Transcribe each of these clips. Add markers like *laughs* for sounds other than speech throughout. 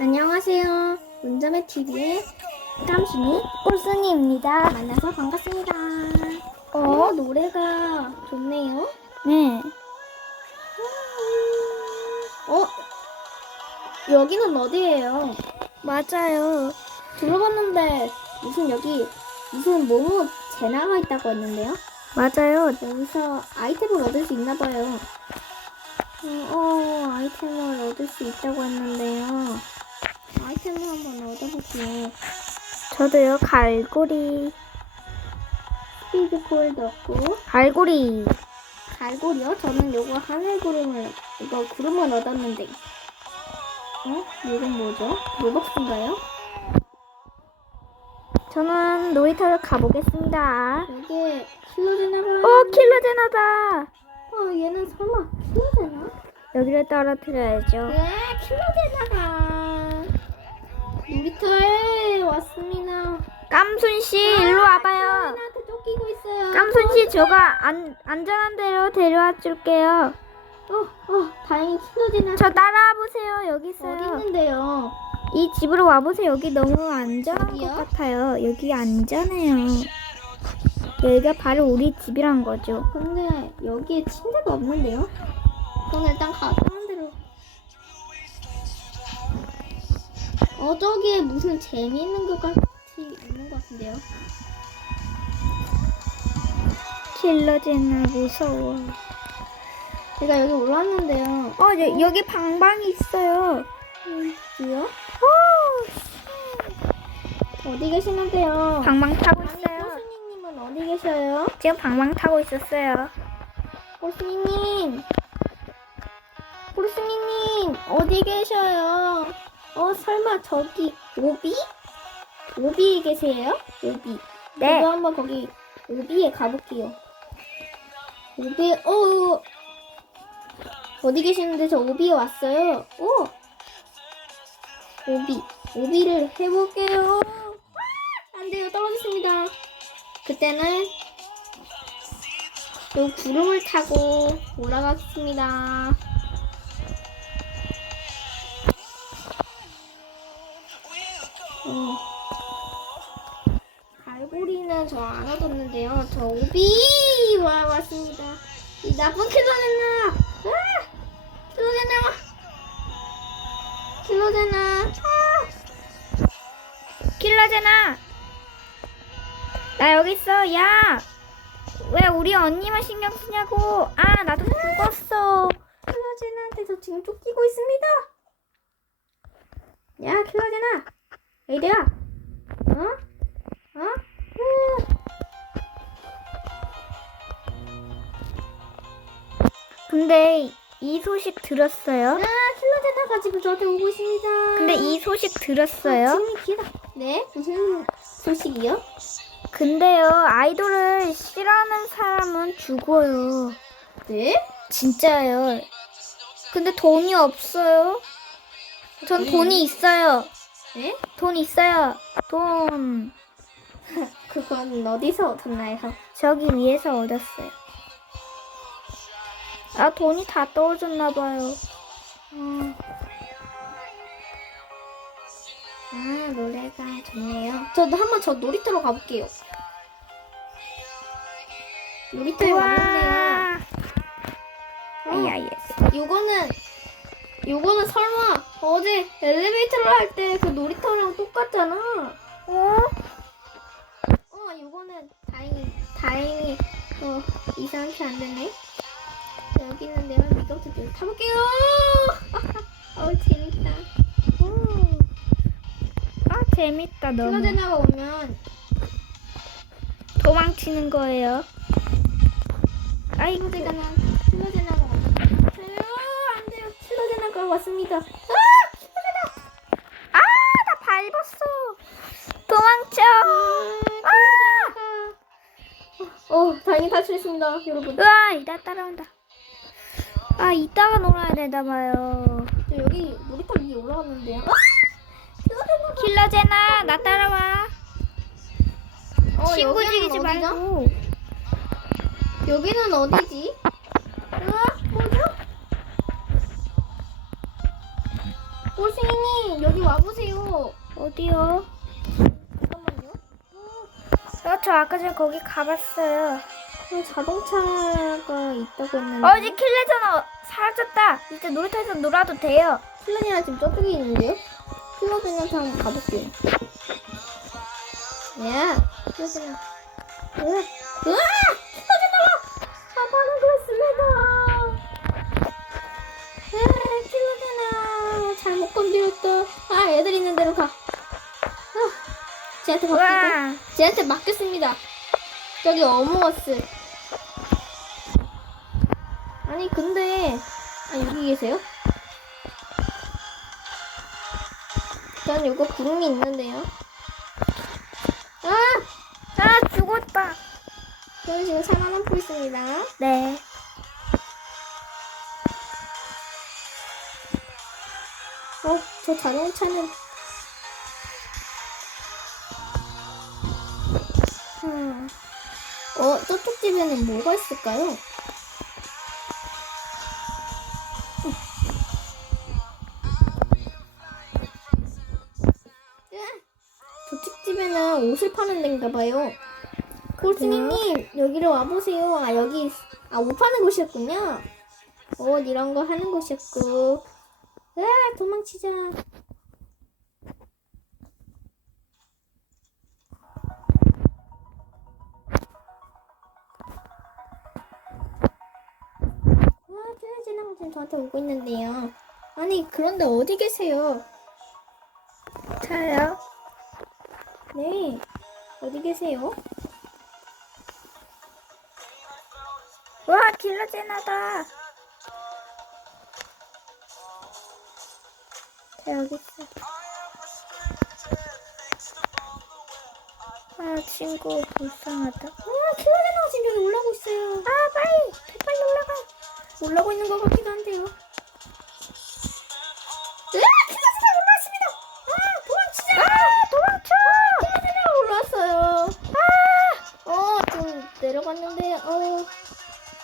안녕하세요. 운전의 TV의 깜순이 꼴순이입니다. 만나서 반갑습니다. 어, 노래가 좋네요. 네. 어, 여기는 어디예요? 맞아요. 들어봤는데 무슨 여기 무슨 뭐뭐 제나가 있다고 했는데요? 맞아요. 여기서 아이템을 얻을 수 있나 봐요. 어, 어, 아이템을 얻을 수 있다고 했는데요. 아이템을 한번 얻어볼게요. 저도요. 갈고리. 스피드 콜도 없고 갈고리. 갈고리요? 저는 요거 하늘 구름을 이거 구름을 얻었는데 어? 이건 뭐죠? 로벅스인가요? 저는 놀이터를 가보겠습니다. 이게 킬러제나가 오, 킬러제나다. 어 얘는 설마 킬러제나? 여기를 떨어뜨려야죠. 네 킬러제나가 놀이터에 왔습니다 깜순 씨, 일로 와봐요. 쫓기고 있어요 깜순 씨, 저가 안, 안전한 데로 데려와 줄게요. 어, 어 다행히 킬러제나 저 따라와 보세요. 여기 어디 있어요. 있는데요 이 집으로 와보세요. 여기 너무 안전한 여기요? 것 같아요. 여기 안전해요. 여기가 바로 우리 집이란 거죠. 근데 여기에 침대가 없는데요? 그럼 일단 가 다른 데로. 어 저기에 무슨 재미있는 것 같이 있는 것 같은데요? 킬러제나 무서워. 제가 여기 올랐는데요. 어, 여, 여기 방방이 있어요. 음, 뭐요? 어, 어디 계시는데요? 방방 타고 있어요. 꼬순이님은 어디 계셔요? 지금 방방 타고 있었어요. 꼬순이님, 꼬순이님 어디 계셔요? 어 설마 저기 오비? 오비에 계세요? 오비. 네. 저도 한번 거기 오비에 가볼게요. 오비, 어, 어. 어디 계시는데 저 오비에 왔어요. 오! 오비. 오비를 해볼게요. 아! 안 돼요. 떨어졌습니다. 그때는 요 구름을 타고 올라가겠습니다. 어. 갈고리는 저 안 얻었는데요. 저 오비 와 왔습니다. 이 나쁜 킬러제나. 아! 킬러제나. 킬러제나. 아! 킬러제나! 나 여기 있어. 야! 왜 우리 언니만 신경 쓰냐고. 아, 나도 죽었어. 킬러제나한테 저 지금 쫓기고 있습니다. 야, 킬러제나. 에이드야. 어? 어? 으. 근데 이 소식 들었어요? 아, 킬러제나가 지금 저한테 오고 있습니다. 근데 이 소식 아, 들었어요? 지금이 기회다. 네? 무슨 소식이요? 근데요, 아이돌을 싫어하는 사람은 죽어요. 네? 진짜요. 근데 돈이 없어요. 전 네. 돈이 있어요. 네? 돈 있어요. 돈. *laughs* 그건 어디서 얻었나요? 저기 위에서 얻었어요. 아, 돈이 다 떨어졌나봐요. 어. 아, 노래가 좋네요. 저도 한번 저 놀이터로 가볼게요. 놀이터에 왔는데요. 어. 아야 예. 요거는 요거는 설마 어제 엘리베이터를 할 때 그 놀이터랑 똑같잖아. 어? 어, 요거는 다행히 다행히 어 이상하게 안 되네. 자, 여기는 내가 좀 타볼게요. *laughs* 어 재밌다. 오. 아, 재밌다, 너무. 클로제나가 오면 도망치는 거예요. 아이고, 클로제나가 클로제나가 오면 아유 안 돼요. 클로제나가 왔습니다. 아. 아, 나 밟았어. 도망쳐. 아! 어, 다행히 탈출했습니다, 여러분. 으아, 이따 따라온다. 아, 이따가 놀아야 되나 봐요. 저 여기 놀이터 위에 올라갔는데요. 아! 클로제나가. 킬러 제나, 나 따라와. 어, 친구 여기는 어디죠? 말고. 여기는 어디지? 와보세요. 어디요? 잠깐만요. 어, 저 아까 전에 거기 가봤어요. 어, 자동차가 있다고 했는데. 어, 이제 킬레전 사라졌다. 이제 놀이터에서 놀아도 돼요. 플라니아 지금 저쪽에 있는데요? 플라니한테 한번 가볼게요. 야, 플라니아. 으 쟤한테 맡겼습니다. 저기 어몽어스. 아니 근데 아 여기 계세요? 전 요거 구름이 있는데요. 아! 아, 죽었다. 저는 지금 살만한 있습니다. 네. 어, 저 자동차는 음. 어, 저쪽 집에는 뭐가 있을까요? 저쪽 집에는 옷을 파는 데인가 봐요. 꼴스님 여기로 와보세요. 아 여기 아 옷 파는 곳이었군요. 옷 이런 거 하는 곳이었고. 으아 도망치자. 와 클레지나가 지금 저한테 오고 있는데요. 아니 그런데 어디 계세요? 저요? 네 어디 계세요? 와, 킬레전하다. 저 여기 있어. 아, 친구 불쌍하다. 아 클레지나가 지금 여기 올라오고 있어요. 아. 올라오고 있는 것 같기도 한데요. 으아! 클라스가 올라왔습니다! 아! 도망치자! 아, 도망쳐! 클라스가 올라왔어요. 아! 어, 좀 내려갔는데, 어.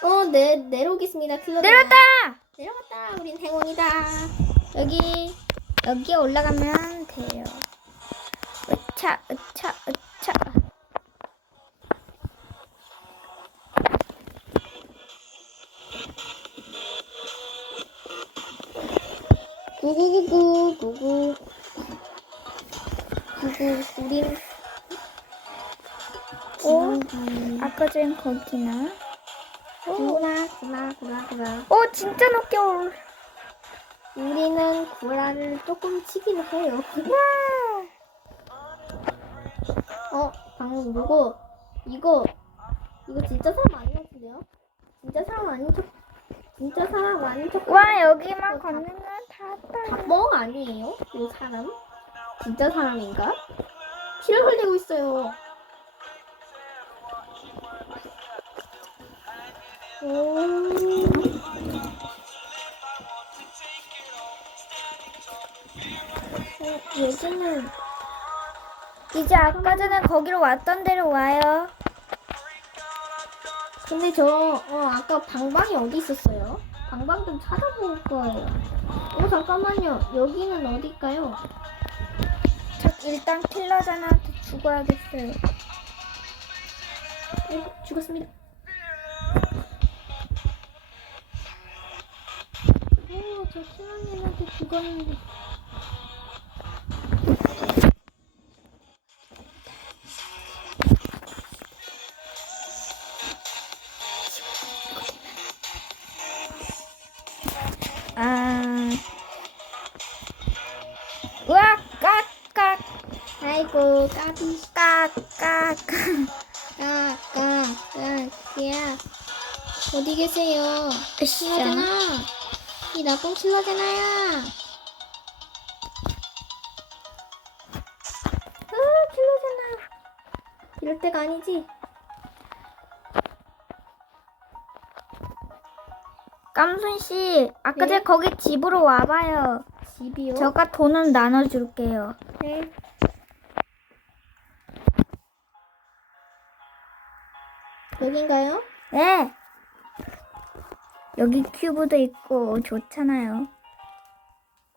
어, 내, 내려오겠습니다, 클라스. 내렸다! 내려갔다. 우린 행운이다. 여기, 여기 올라가면 구구구구, 구구. 구구, 우린. 오, 아까 전 거기나. 구라, 구라, 구라, 구라. 오, 진짜 높게 올. 우리는 구라를 조금 치긴 해요. 와! 어, 방금 누구 이거 이거 진짜 사람 아닌 것 같은데요? 진짜 사람 아닌 척 진짜 사람 아닌 척. 와, 여기만 걷는 건 뻥 아니에요? 이 사람? 진짜 사람인가? 피를 흘리고 있어요. 오. 어, 얘기는 이제 아까 전에 거기로 왔던 데로 와요. 근데 저, 어, 아까 방방이 어디 있었어요? 방방 좀 찾아볼 거예요. 어, 잠깐만요. 여기는 어딜까요? 저 일단 킬러전한테 죽어야겠어요. 어, 죽었습니다. 키나님한테 죽었는데. 아이고, 까비, 깍깍. 까, 까, 까, 야. 어디 계세요? 킬러잖아. 이 나쁜 킬러잖아요. 아, 킬러잖아. 이럴 때가 아니지. 깜순 씨, 아까 네? 전에 거기 집으로 와봐요. 집이요? 제가 돈은 나눠줄게요. 네. 여긴가요? 네. 여기 큐브도 있고 좋잖아요.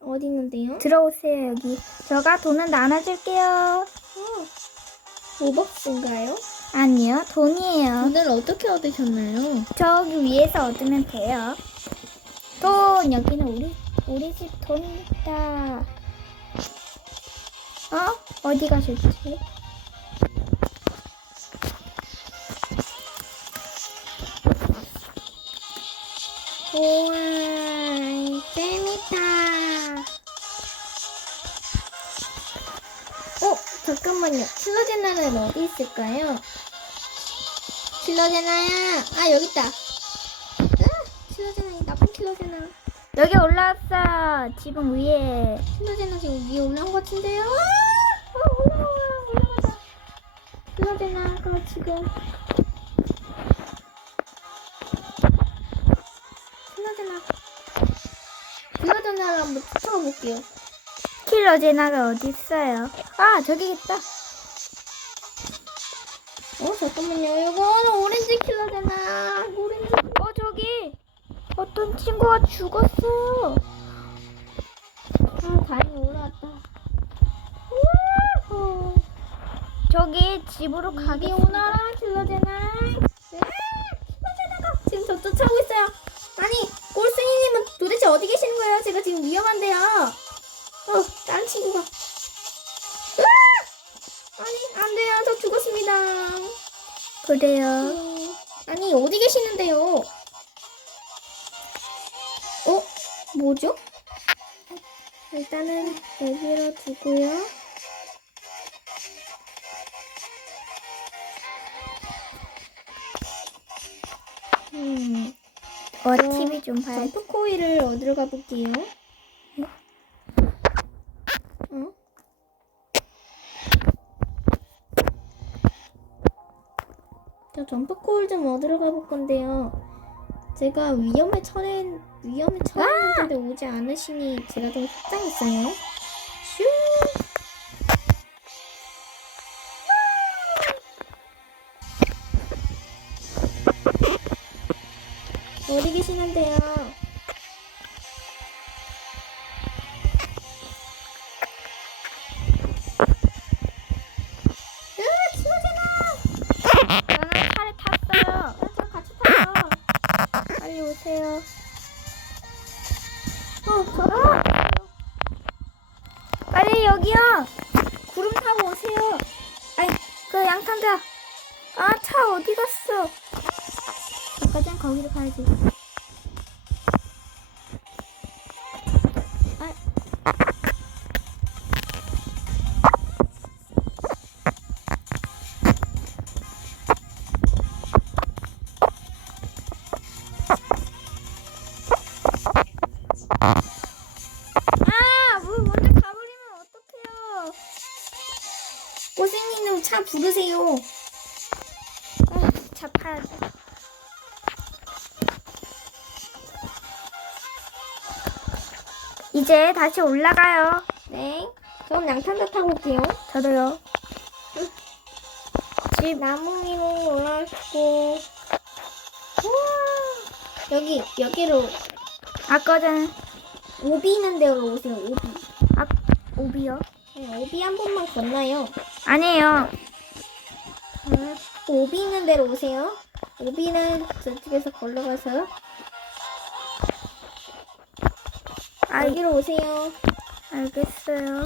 어디 있는데요? 들어오세요 여기. 제가 돈은 나눠줄게요. 어, 로벅스인가요? 아니요 돈이에요. 오늘 어떻게 얻으셨나요? 저기 위에서 얻으면 돼요. 돈 여기는 우리 우리 집 돈이다. 어? 어디 가셨지? 잠깐만요. 킬러제나는 어디 있을까요? 킬러제나야. 아, 여기 있다. 아, 이 나쁜 킬러제나. 여기 올라왔어. 지붕 위에. 킬러제나 지금 위에 올라온 것 같은데요? 아, 아, 올라와, 올라가자. 킬러제나가 지금. 킬러제나. 킬러제나를 한번 쫓아가 볼게요. 킬러 제나가 어디 있어요? 아 저기 있다. 어 잠깐만요. 이거는 오렌지 킬러잖아. 오렌지. 어 저기 어떤 친구가 죽었어. 아 다행히 올라왔다. 우와! 저기 집으로 가게 오너라 킬러잖아. 네, 킬러잖아가 지금 저 쫓아오고 있어요. 아니 꼴순이님은 도대체 어디 계시는 거예요? 제가 지금 위험한데요. 어 다른 친구가 돼요 저 죽었습니다 그래요. 음, 아니 어디 계시는데요? 어? 뭐죠? 일단은 여기로 두고요. 음, 어 TV 좀 봐야. 점프 코일을 얻으러 가볼게요. 저 점프 코일 좀 얻으러 가볼 건데요. 제가 위험에 처해 위험에 처했는데 오지 않으시니 제가 좀 속상했어요. you 이제 다시 올라가요. 네. 그럼 양탄자 타고 올게요. 저도요. 집 나무 위로 올라가고. 우와. 여기, 여기로 아까 전에 오비 있는 데로 오세요, 오비. 아, 오비요? 네, 오비 한 번만 건나요. 아니에요. 음, 오비 있는 데로 오세요. 오비는 저쪽에서 걸러가서 아, 여기로 오세요. 알겠어요.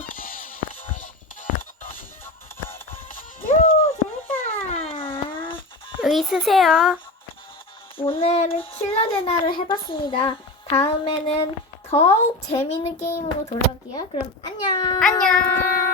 유, 재밌다. 여기 있으세요. 오늘은 킬러 대나를 해봤습니다. 다음에는 더욱 재밌는 게임으로 돌아올게요. 그럼 안녕. 안녕.